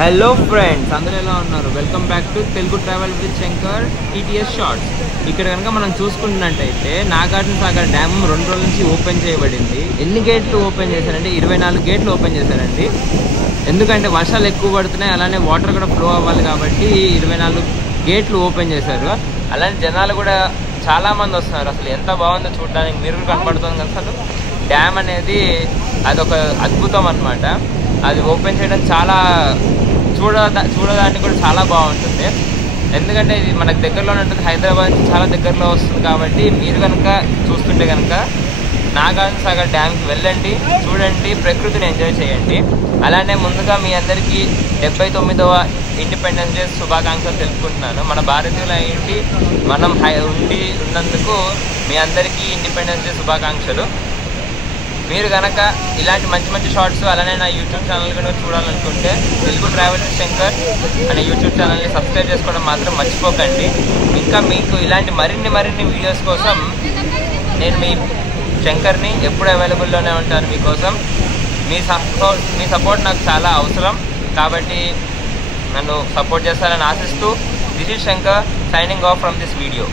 Hello friends, అందరూ ఎలా ఉన్నారు? Welcome back to Telugu travel with Shankar TTS shorts. ఇక్కడ కనుక మనం చూసుకున్నట్టయితే నాగార్జున సాగర్ డ్యామ్ 2 రోజుల నుంచి ఓపెన్ చేయబడింది. ఎన్ని గేట్లు ఓపెన్ చేశారంటే 24 గేట్లు ఓపెన్ చేశారండి. ఎందుకంటే వర్షాలు ఎక్కువ పడుతున్నాయి, అలానే వాటర్ కూడా ఫ్లో అవ్వాలి కాబట్టి 24 గేట్లు ఓపెన్ చేశారు. అలానే జనాలు కూడా చాలామంది వస్తున్నారు. అసలు ఎంత బాగుందో చూడడానికి, మీరు కనపడుతుంది కదా. అసలు డ్యామ్ అనేది అదొక అద్భుతం అన్నమాట. అది ఓపెన్ చేయడం చాలా చూడడానికి కూడా చాలా బాగుంటుంది. ఎందుకంటే ఇది మనకు దగ్గరలోనే ఉంటుంది, హైదరాబాద్ నుంచి చాలా దగ్గరలో వస్తుంది. కాబట్టి మీరు కనుక చూస్తుంటే కనుక నాగార్జున సాగర్ డ్యామ్కి వెళ్ళండి, చూడండి, ప్రకృతిని ఎంజాయ్ చేయండి. అలానే ముందుగా మీ అందరికీ 79వ ఇండిపెండెన్స్ డే శుభాకాంక్షలు తెలుపుకుంటున్నాను. మన భారతీయులు అయ్యింది మనం ఉన్నందుకు మీ అందరికీ ఇండిపెండెన్స్ డే శుభాకాంక్షలు. మీరు కనుక ఇలాంటి మంచి మంచి షార్ట్స్ అలానే నా యూట్యూబ్ ఛానల్ కనుక చూడాలనుకుంటే తెలుగు ట్రావెల్ విత్ శంకర్ అనే యూట్యూబ్ ఛానల్ని సబ్స్క్రైబ్ చేసుకోవడం మాత్రం మర్చిపోకండి. ఇంకా మీకు ఇలాంటి మరిన్ని వీడియోస్ కోసం నేను మీ శంకర్ని ఎప్పుడు అవైలబుల్లోనే ఉంటాను మీకోసం. మీ సపోర్ట్ నాకు చాలా అవసరం, కాబట్టి నన్ను సపోర్ట్ చేస్తారని ఆశిస్తూ this is Shankar signing off from this video.